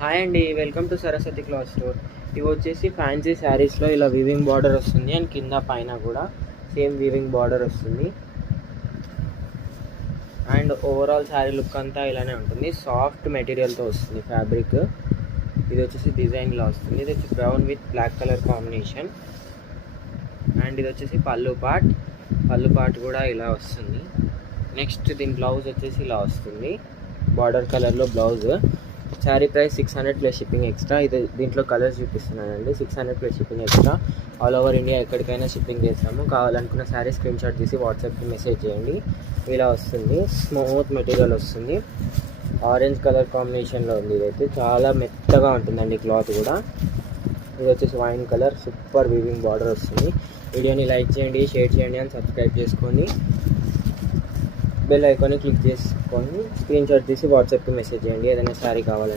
Hi అండి, welcome to Saraswati cloth store. ఇవి వచ్చేసి ఫ్యాన్సీ శారీస్లో ఇలా వీవింగ్ బార్డర్ వస్తుంది అండ్ కింద పైన కూడా సేమ్ వీవింగ్ బార్డర్ వస్తుంది. అండ్ ఓవరాల్ శారీ లుక్ అంతా ఇలానే ఉంటుంది. సాఫ్ట్ మెటీరియల్తో వస్తుంది ఫ్యాబ్రిక్. ఇది వచ్చేసి డిజైన్లో వస్తుంది. ఇది వచ్చి brown with black colour combination. And ఇది వచ్చేసి పళ్ళు పార్ట్ కూడా ఇలా వస్తుంది. నెక్స్ట్ దీని బ్లౌజ్ వచ్చేసి ఇలా వస్తుంది, బార్డర్ కలర్లో blouse. Sari price 600 plus shipping extra. ఇది దీంట్లో కలర్స్ చూపిస్తున్నానండి. 600 plus shipping extra. All over India ఎక్కడికైనా షిప్పింగ్ చేస్తాము. కావాలనుకున్న శారీ స్క్రీన్ షాట్ తీసి వాట్సాప్కి మెసేజ్ చేయండి. ఇలా వస్తుంది, స్మూత్ మెటీరియల్ వస్తుంది. ఆరెంజ్ కలర్ కాంబినేషన్లో ఉంది. ఇదైతే చాలా మెత్తగా ఉంటుందండి క్లాత్ కూడా. ఇది వచ్చేసి wine colour, super weaving border వస్తుంది. వీడియోని లైక్ చేయండి, షేర్ చేయండి అండ్ సబ్స్క్రైబ్ చేసుకోండి. బెల్ ఐకాన్ని క్లిక్ చేసుకొని స్క్రీన్ షాట్ తీసి వాట్సాప్కి మెసేజ్ చేయండి ఏదైనా శారీ కావాలంటే.